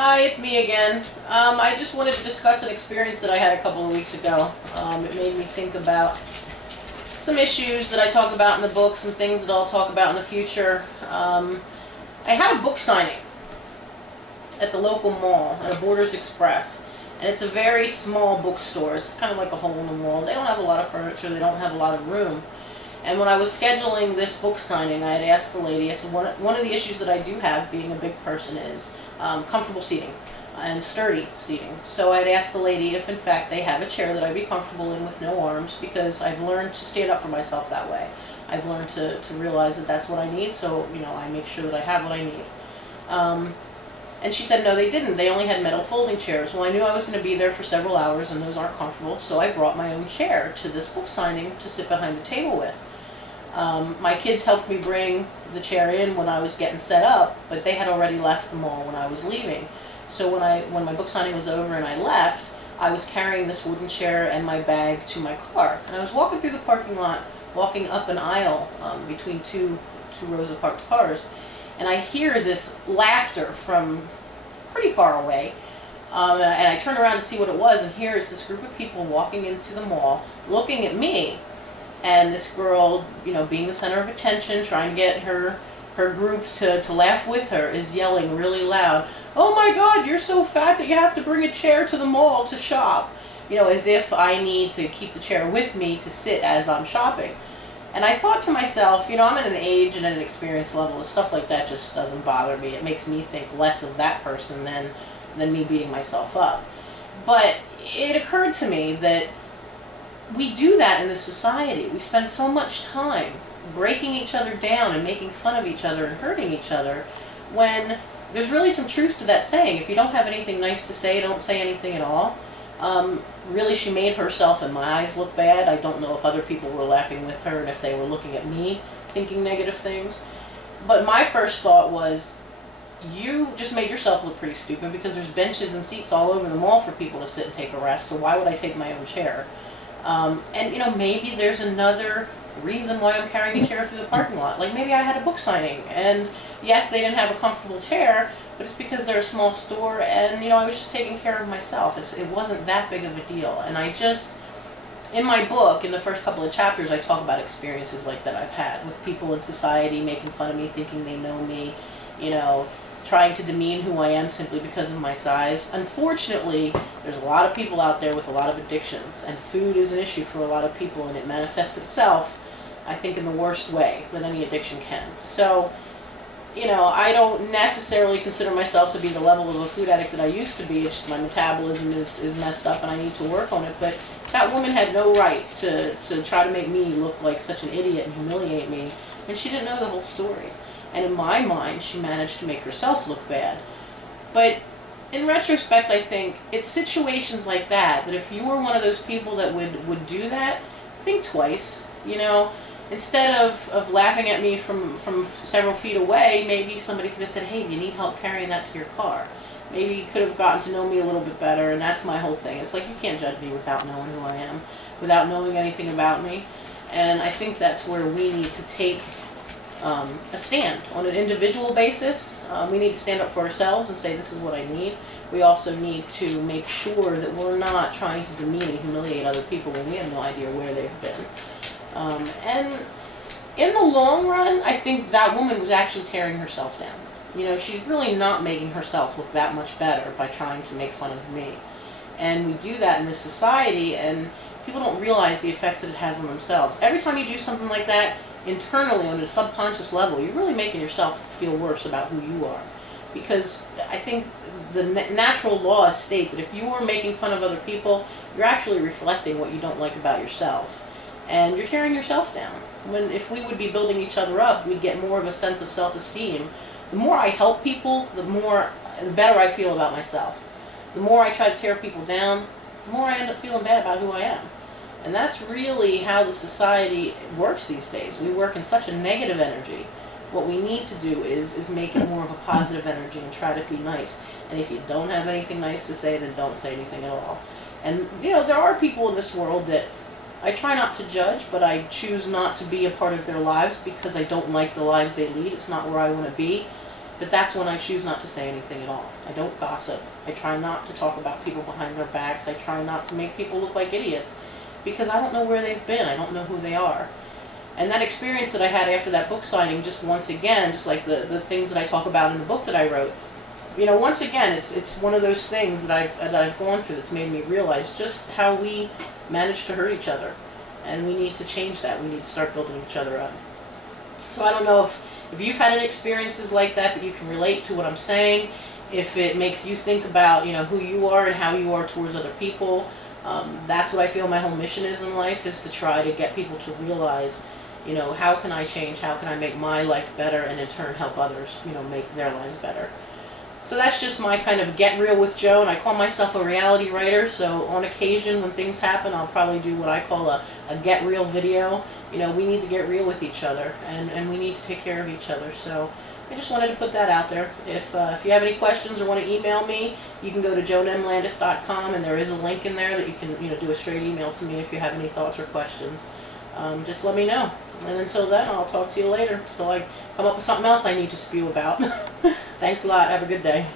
Hi, it's me again. I just wanted to discuss an experience that I had a couple of weeks ago. It made me think about some issues that I talk about in the books and things that I'll talk about in the future. I had a book signing at the local mall, at a Borders Express. And it's a very small bookstore. It's kind of like a hole in the wall. They don't have a lot of furniture. They don't have a lot of room. And when I was scheduling this book signing, I had asked the lady, I said, one of the issues that I do have, being a big person, is comfortable seating and sturdy seating. So I had asked the lady if, in fact, they have a chair that I'd be comfortable in with no arms, because I've learned to stand up for myself that way. I've learned to realize that that's what I need, so, you know, I make sure that I have what I need. And she said no, they didn't. They only had metal folding chairs. Well, I knew I was going to be there for several hours, and those aren't comfortable, so I brought my own chair to this book signing to sit behind the table with. My kids helped me bring the chair in when I was getting set up, but they had already left the mall when I was leaving. So when my book signing was over and I left, I was carrying this wooden chair and my bag to my car. And I was walking through the parking lot, walking up an aisle between two rows of parked cars, and I hear this laughter from pretty far away. And I turn around to see what it was, and here it's this group of people walking into the mall, looking at me. And this girl, you know, being the center of attention, trying to get her group to laugh with her, is yelling really loud, "Oh my God, you're so fat that you have to bring a chair to the mall to shop." You know, as if I need to keep the chair with me to sit as I'm shopping. And I thought to myself, you know, I'm at an age and at an experience level, and stuff like that just doesn't bother me. It makes me think less of that person than me beating myself up. But it occurred to me that we do that in this society. We spend so much time breaking each other down and making fun of each other and hurting each other, when there's really some truth to that saying. If you don't have anything nice to say, don't say anything at all. Really, she made herself and my eyes look bad. I don't know if other people were laughing with her and if they were looking at me thinking negative things. But my first thought was, you just made yourself look pretty stupid, because there's benches and seats all over the mall for people to sit and take a rest, so why would I take my own chair? And, you know, maybe there's another reason why I'm carrying a chair through the parking lot. Like, maybe I had a book signing, and yes, they didn't have a comfortable chair, but it's because they're a small store, and, you know, I was just taking care of myself. It wasn't that big of a deal. And I just, in my book, in the first couple of chapters, I talk about experiences like that I've had with people in society making fun of me, thinking they know me, you know, trying to demean who I am simply because of my size. Unfortunately, there's a lot of people out there with a lot of addictions, and food is an issue for a lot of people, and it manifests itself, I think, in the worst way that any addiction can. So, you know, I don't necessarily consider myself to be the level of a food addict that I used to be. It's just my metabolism is messed up and I need to work on it. But that woman had no right to try to make me look like such an idiot and humiliate me, and she didn't know the whole story. And in my mind, she managed to make herself look bad. But in retrospect, I think it's situations like that if you were one of those people that would do that, think twice. You know, instead of laughing at me from several feet away, maybe somebody could have said, "Hey, do you need help carrying that to your car?" Maybe you could have gotten to know me a little bit better, and that's my whole thing. It's like, you can't judge me without knowing who I am, without knowing anything about me. And I think that's where we need to take a stand on an individual basis. We need to stand up for ourselves and say, this is what I need. We also need to make sure that we're not trying to demean and humiliate other people when we have no idea where they've been. And in the long run, I think that woman was actually tearing herself down. You know, she's really not making herself look that much better by trying to make fun of me. And we do that in this society, and people don't realize the effects that it has on themselves. Every time you do something like that, internally, on a subconscious level, you're really making yourself feel worse about who you are. Because I think the natural laws state that if you are making fun of other people, you're actually reflecting what you don't like about yourself. And you're tearing yourself down. If we would be building each other up, we'd get more of a sense of self-esteem. The more I help people, the better I feel about myself. The more I try to tear people down, the more I end up feeling bad about who I am. And that's really how the society works these days. We work in such a negative energy. What we need to do is make it more of a positive energy and try to be nice. And if you don't have anything nice to say, then don't say anything at all. And, you know, there are people in this world that I try not to judge, but I choose not to be a part of their lives because I don't like the lives they lead. It's not where I want to be. But that's when I choose not to say anything at all. I don't gossip. I try not to talk about people behind their backs. I try not to make people look like idiots, because I don't know where they've been. I don't know who they are. And that experience that I had after that book signing, just once again, just like the things that I talk about in the book that I wrote, you know, once again, it's one of those things that I've gone through that's made me realize just how we manage to hurt each other. And we need to change that. We need to start building each other up. So I don't know if you've had any experiences like that you can relate to what I'm saying, if it makes you think about, you know, who you are and how you are towards other people. That's what I feel my whole mission is in life, is to try to get people to realize, you know, how can I change, how can I make my life better, and in turn help others, you know, make their lives better. So that's just my kind of get real with Joe, and I call myself a reality writer, so on occasion when things happen I'll probably do what I call a get real video. You know, we need to get real with each other, and we need to take care of each other. So I just wanted to put that out there. If you have any questions or want to email me, you can go to joanemlandis.com, and there is a link in there that you can, you know, do a straight email to me if you have any thoughts or questions. Just let me know. And until then, I'll talk to you later. So I come up with something else I need to spew about. Thanks a lot. Have a good day.